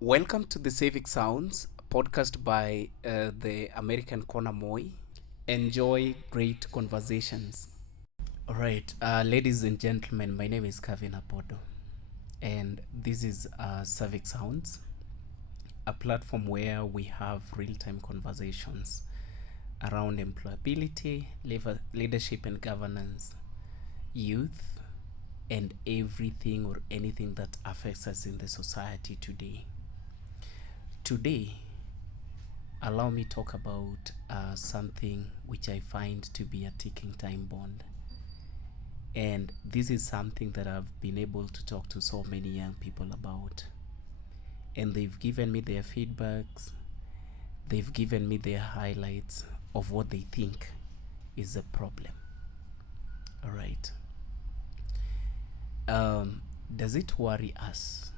Welcome to the Civic Sounds podcast by the American Corner Moy. Enjoy great conversations. All right, ladies and gentlemen, my name is Cavin Apodo, and this is Civic Sounds, a platform where we have real time conversations around employability, leadership and governance, youth, and everything or anything that affects us in the society today. Today, allow me talk about something which I find to be a ticking time bomb. And this is something that I've been able to talk to so many young people about. And they've given me their feedbacks, they've given me their highlights of what they think is a problem. All right. Does it worry us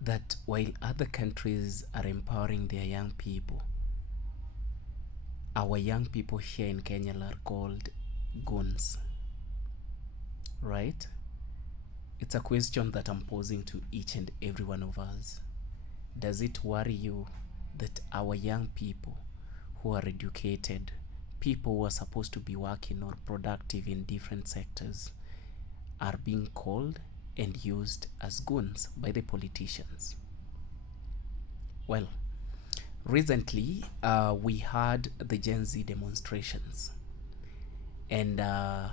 that while other countries are empowering their young people, our young people here in Kenya are called goons? Right? It's a question that I'm posing to each and every one of us. Does it worry you that our young people who are educated, people who are supposed to be working or productive in different sectors, are being called and used as goons by the politicians? Well, recently we had the Gen Z demonstrations, and a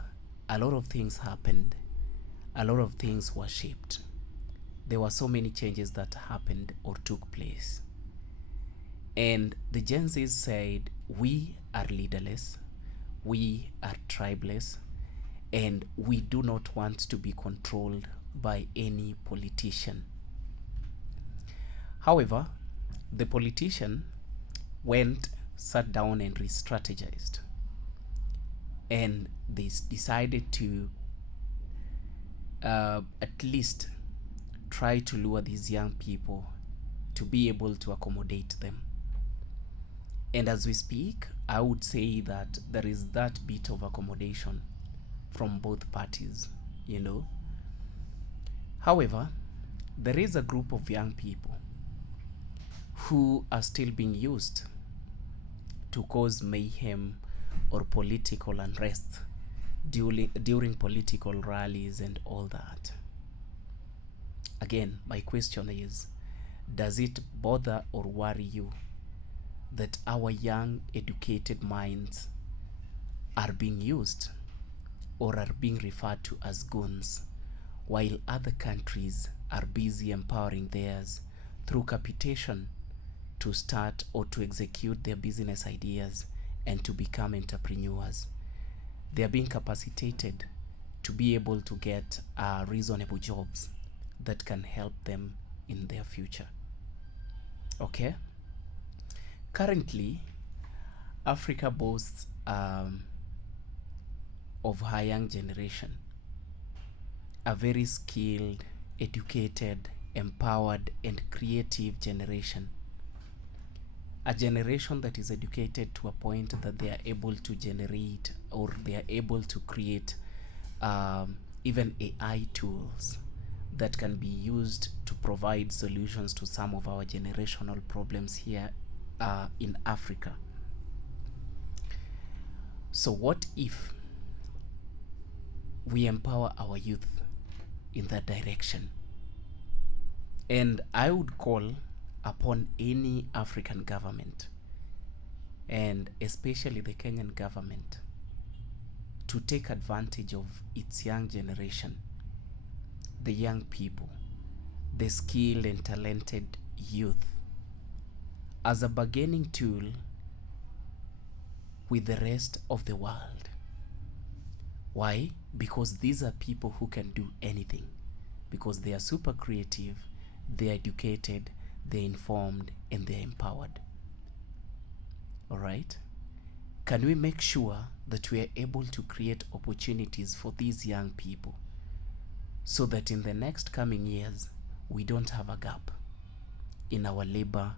lot of things happened. A lot of things were shaped. There were so many changes that happened or took place. And the Gen Zs said, we are leaderless, we are tribeless, and we do not want to be controlled by any politician. However, the politician went, sat down, and re strategized. And they decided to at least try to lure these young people to be able to accommodate them. And as we speak, I would say that there is that bit of accommodation from both parties, you know. However, there is a group of young people who are still being used to cause mayhem or political unrest during political rallies and all that. Again, my question is, does it bother or worry you that our young educated minds are being used or are being referred to as goons, while other countries are busy empowering theirs through capitation to start or to execute their business ideas and to become entrepreneurs? They are being capacitated to be able to get reasonable jobs that can help them in their future. Okay? Currently, Africa boasts of a young generation, a very skilled, educated, empowered, and creative generation. A generation that is educated to a point that they are able to generate or they are able to create even AI tools that can be used to provide solutions to some of our generational problems here in Africa. So what if we empower our youth in that direction? And I would call upon any African government, and especially the Kenyan government, to take advantage of its young generation, the young people, the skilled and talented youth, as a bargaining tool with the rest of the world. Why? Because these are people who can do anything, because they are super creative, they are educated, they're informed, and they're empowered. All right? Can we make sure that we are able to create opportunities for these young people so that in the next coming years, we don't have a gap in our labor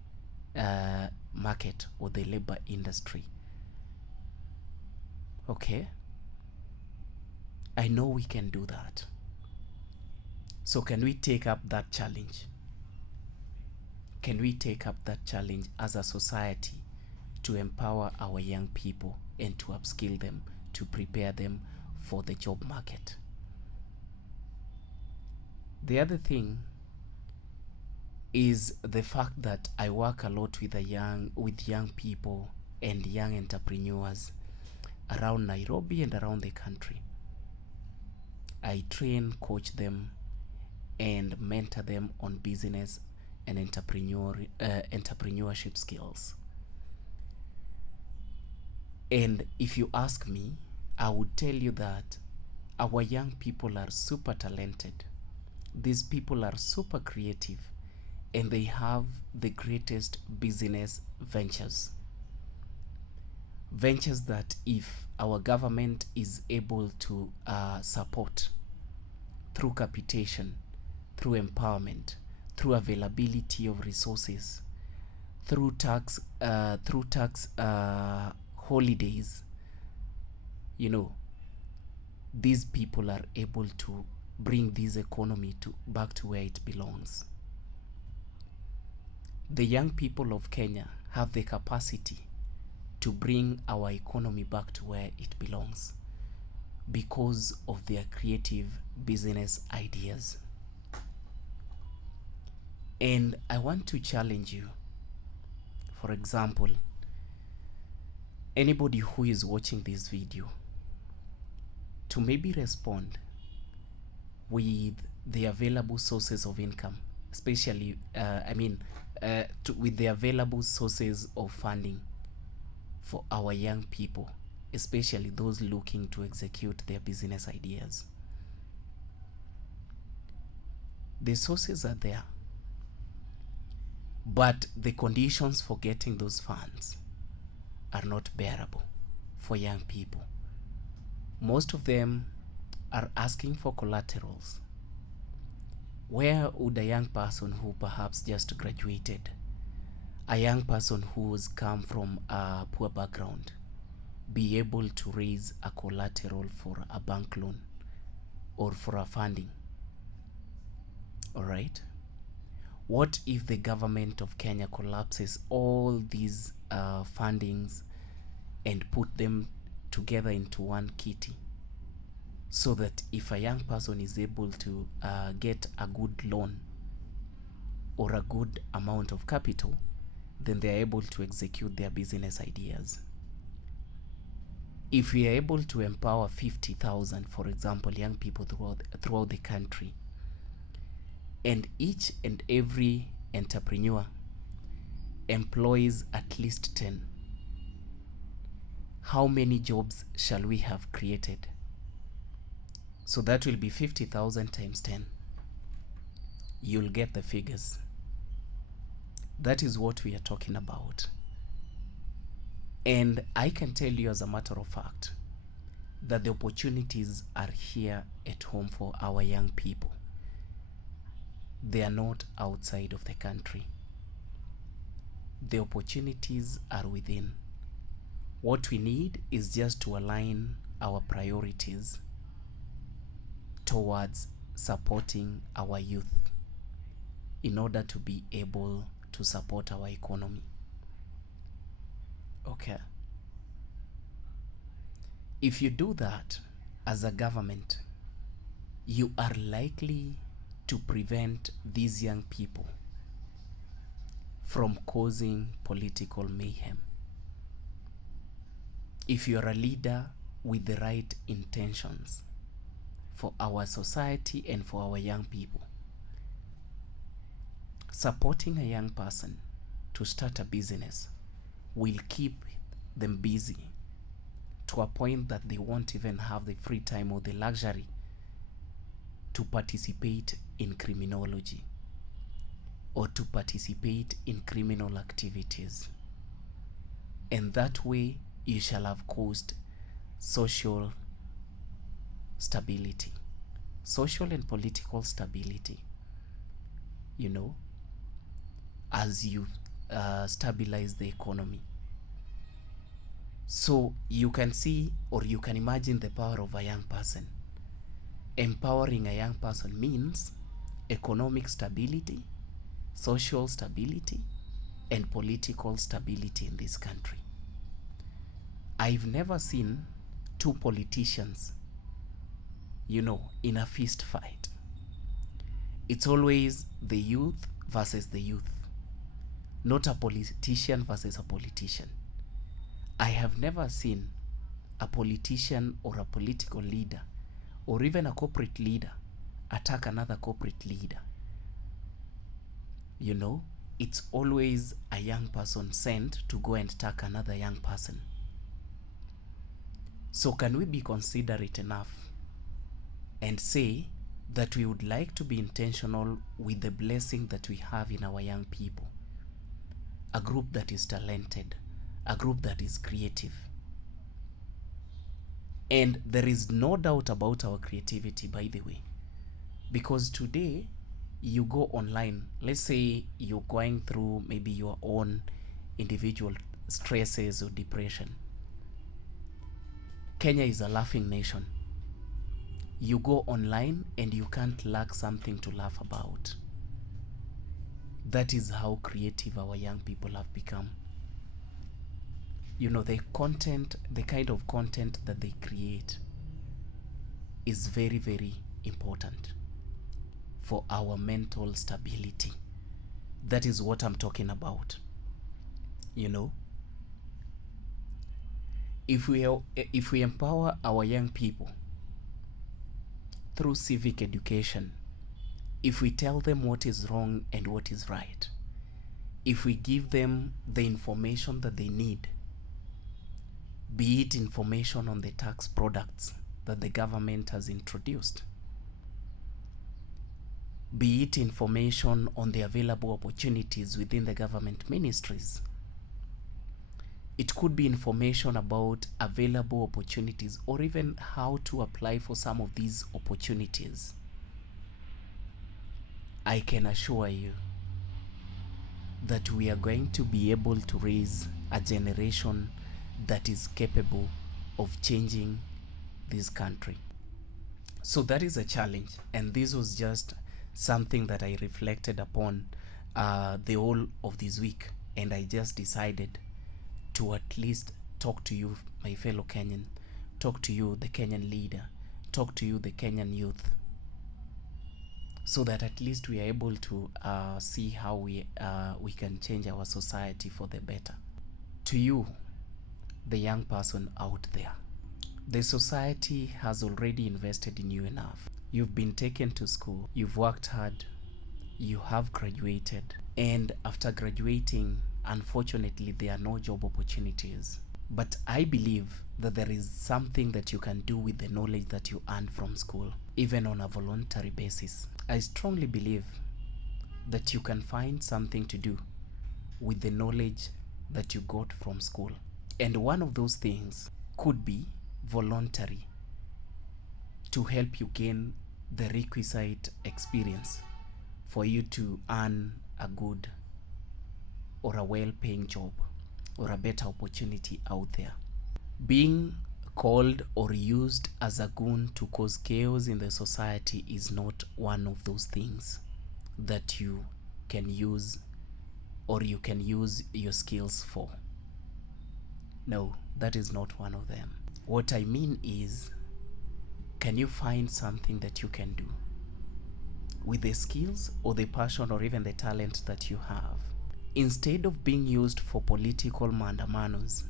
market or the labor industry? Okay? I know we can do that. So can we take up that challenge? can we take up that challenge as a society to empower our young people and to upskill them, to prepare them for the job market? The other thing is the fact that I work a lot with young people and young entrepreneurs around Nairobi and around the country. I train, coach them, and mentor them on business and entrepreneurship skills. And if you ask me, I would tell you that our young people are super talented. These people are super creative, and they have the greatest business ventures. Ventures that if our government is able to support through capitation, through empowerment, through availability of resources, through tax holidays, you know, these people are able to bring this economy back to where it belongs. The young people of Kenya have the capacity to bring our economy back to where it belongs because of their creative business ideas. And I want to challenge you. For example, anybody who is watching this video, to maybe respond with the available sources of income, especially with the available sources of funding for our young people, especially those looking to execute their business ideas. The sources are there, but the conditions for getting those funds are not bearable for young people. Most of them are asking for collaterals. Where would a young person who perhaps just graduated, a young person who's come from a poor background, be able to raise a collateral for a bank loan or for a funding? All right. What if the government of Kenya collapses all these fundings and put them together into one kitty, so that if a young person is able to get a good loan or a good amount of capital, then they are able to execute their business ideas? If we are able to empower 50,000, for example, young people throughout the country, and each and every entrepreneur employs at least 10, how many jobs shall we have created? So that will be 50,000 times 10. You'll get the figures. That is what we are talking about. And I can tell you as a matter of fact that the opportunities are here at home for our young people. They are not outside of the country. The opportunities are within. What we need is just to align our priorities towards supporting our youth in order to be able to support our economy. Okay. If you do that as a government, you are likely to prevent these young people from causing political mayhem. If you are a leader with the right intentions for our society and for our young people, supporting a young person to start a business will keep them busy to a point that they won't even have the free time or the luxury to participate in criminology or to participate in criminal activities. And that way you shall have caused social stability, social and political stability, you know, as you stabilize the economy. So you can see, or you can imagine, the power of a young person. Empowering a young person means economic stability, social stability and political stability in this country. I've never seen two politicians, in a fist fight. It's always the youth versus the youth, not a politician versus a politician. I have never seen a politician or a political leader or even a corporate leader attack another corporate leader. It's always a young person sent to go and attack another young person. So can we be considerate enough and say that we would like to be intentional with the blessing that we have in our young people? A group that is talented, a group that is creative. And there is no doubt about our creativity, by the way, because today you go online. Let's say you're going through maybe your own individual stresses or depression. Kenya is a laughing nation. You go online and you can't lack something to laugh about. That is how creative our young people have become. The kind of content that they create is very, very important for our mental stability. That is what I'm talking about. If we empower our young people through civic education, if we tell them what is wrong and what is right, if we give them the information that they need, be it information on the tax products that the government has introduced, be it information on the available opportunities within the government ministries, it could be information about available opportunities or even how to apply for some of these opportunities. I can assure you that we are going to be able to raise a generation that is capable of changing this country. So that is a challenge, and this was just something that I reflected upon the whole of this week, and I just decided to at least talk to you, my fellow Kenyan, talk to you, the Kenyan leader, talk to you, the Kenyan youth, so that at least we are able to see how we can change our society for the better. To you, the young person out there, the society has already invested in you enough. You've been taken to school, you've worked hard, you have graduated, and after graduating, unfortunately, there are no job opportunities. But I believe that there is something that you can do with the knowledge that you earned from school, even on a voluntary basis. I strongly believe that you can find something to do with the knowledge that you got from school. And one of those things could be voluntary, to help you gain the requisite experience for you to earn a good or a well-paying job or a better opportunity out there. Being called or used as a goon to cause chaos in the society is not one of those things that you can use or you can use your skills for. No, that is not one of them. What I mean is, can you find something that you can do with the skills or the passion or even the talent that you have? Instead of being used for political maandamanos,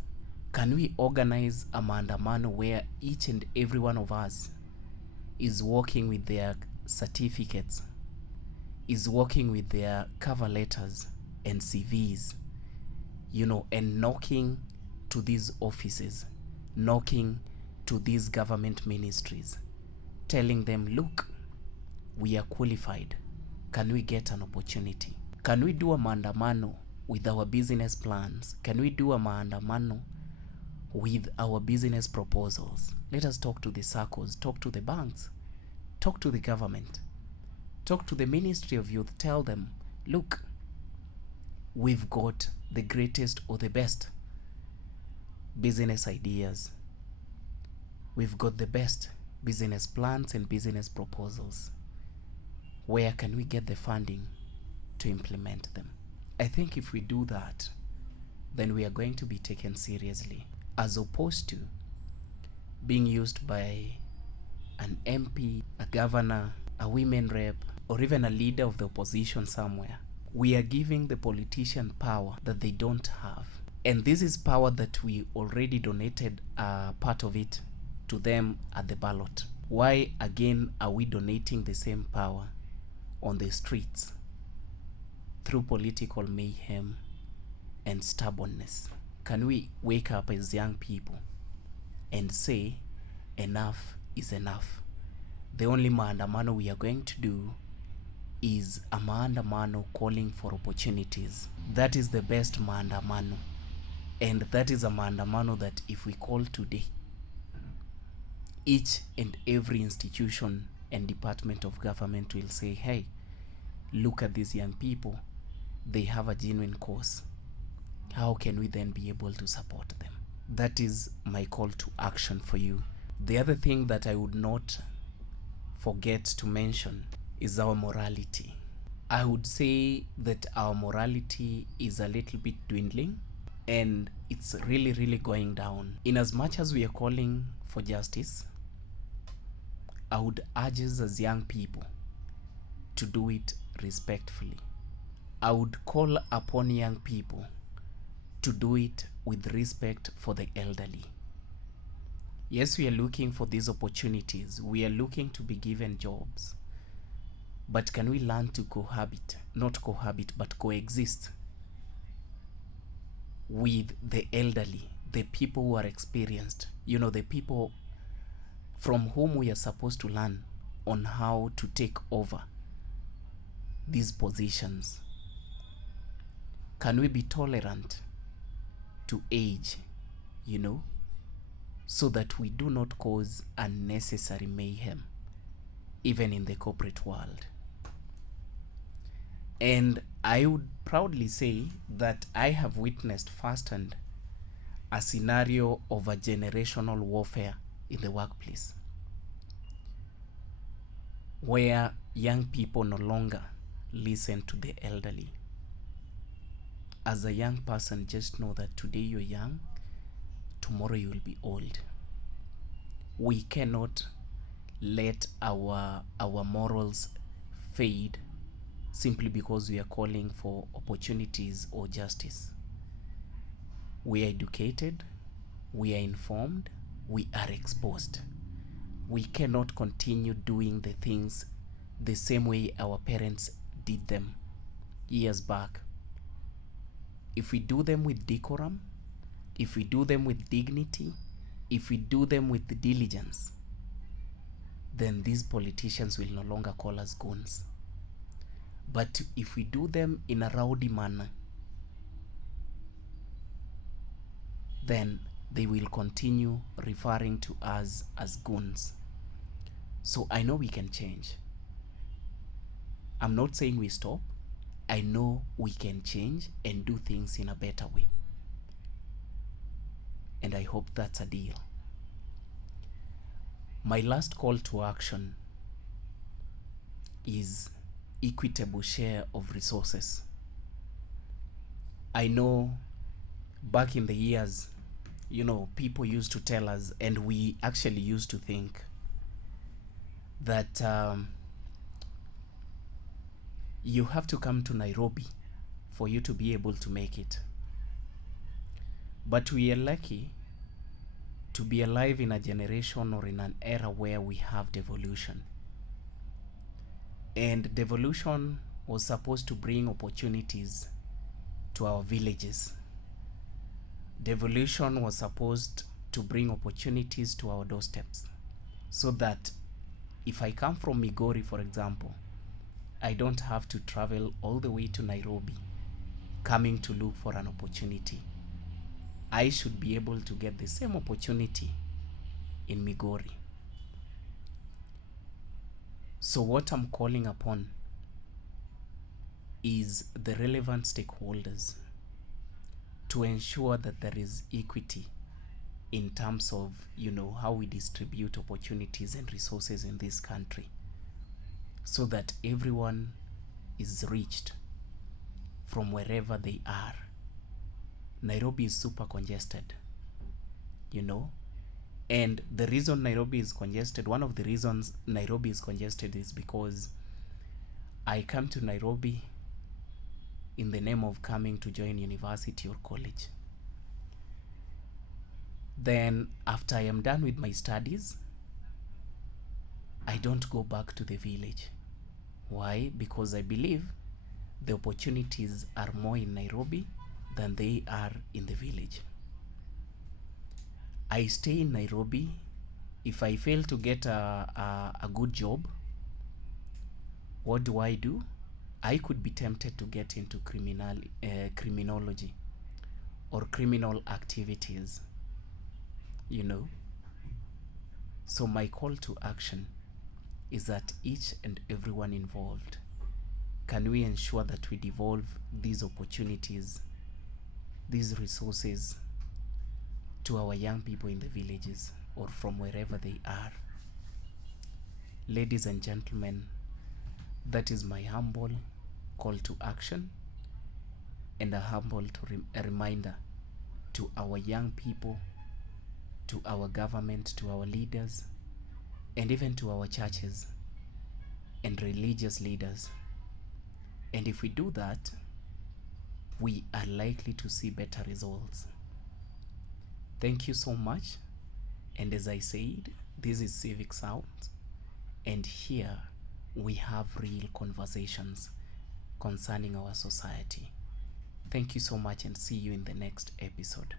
can we organize a maandamano where each and every one of us is working with their certificates, is working with their cover letters and CVs, and knocking to these offices, knocking to these government ministries, telling them, look, we are qualified. Can we get an opportunity? Can we do a maandamano with our business plans? Can we do a maandamano with our business proposals? Let us talk to the circles, talk to the banks, talk to the government, talk to the Ministry of Youth. Tell them, look, we've got the greatest or the best business ideas. We've got the best business plans and business proposals. Where can we get the funding to to implement them. I think if we do that, then we are going to be taken seriously, as opposed to being used by an MP, a governor, a women rep, or even a leader of the opposition somewhere. We are giving the politician power that they don't have. And this is power that we already donated part of it to them at the ballot. Why again are we donating the same power on the streets through political mayhem and stubbornness? Can we wake up as young people and say enough is enough? The only maandamano we are going to do is a maandamano calling for opportunities. That is the best maandamano. And that is a maandamano that if we call today, each and every institution and department of government will say, hey, look at these young people. They have a genuine cause. How can we then be able to support them? That is my call to action for you. The other thing that I would not forget to mention is our morality. I would say that our morality is a little bit dwindling, and it's really, really going down. In as much as we are calling for justice, I would urge us as young people to do it respectfully. I would call upon young people to do it with respect for the elderly. Yes, we are looking for these opportunities. We are looking to be given jobs. But can we learn to cohabit, not cohabit, but coexist with the elderly, the people who are experienced, the people from whom we are supposed to learn on how to take over these positions? Can we be tolerant to age, so that we do not cause unnecessary mayhem, even in the corporate world? And I would proudly say that I have witnessed firsthand a scenario of a generational warfare in the workplace, where young people no longer listen to the elderly. As a young person, just know that today you're young, tomorrow you will be old. We cannot let our morals fade simply because we are calling for opportunities or justice. We are educated, we are informed, we are exposed. We cannot continue doing the things the same way our parents did them years back. If we do them with decorum, if we do them with dignity, if we do them with diligence, then these politicians will no longer call us goons. But if we do them in a rowdy manner, then they will continue referring to us as goons. So I know we can change. I'm not saying we stop. I know we can change and do things in a better way. And I hope that's a deal. My last call to action is equitable share of resources. I know back in the years, people used to tell us, and we actually used to think that you have to come to Nairobi for you to be able to make it. But we are lucky to be alive in a generation or in an era where we have devolution. And devolution was supposed to bring opportunities to our villages. Devolution was supposed to bring opportunities to our doorsteps, so that if I come from Migori, for example, I don't have to travel all the way to Nairobi coming to look for an opportunity. I should be able to get the same opportunity in Migori. So what I'm calling upon is the relevant stakeholders to ensure that there is equity in terms of, how we distribute opportunities and resources in this country, so that everyone is reached from wherever they are. Nairobi is super congested, you know. And the reason Nairobi is congested, one of the reasons Nairobi is congested is because I come to Nairobi in the name of coming to join university or college. Then after I am done with my studies, I don't go back to the village. Why? Because I believe the opportunities are more in Nairobi than they are in the village. I stay in Nairobi. If I fail to get a good job, what do? I could be tempted to get into criminology or criminal activities, you know. So my call to action is that each and everyone involved, can we ensure that we devolve these opportunities, these resources to our young people in the villages or from wherever they are? Ladies and gentlemen, that is my humble call to action and a humble a reminder to our young people, to our government, to our leaders, and even to our churches and religious leaders. And if we do that, we are likely to see better results. Thank you so much. And as I said, this is Civic Sounds, and here we have real conversations concerning our society. Thank you so much, and see you in the next episode.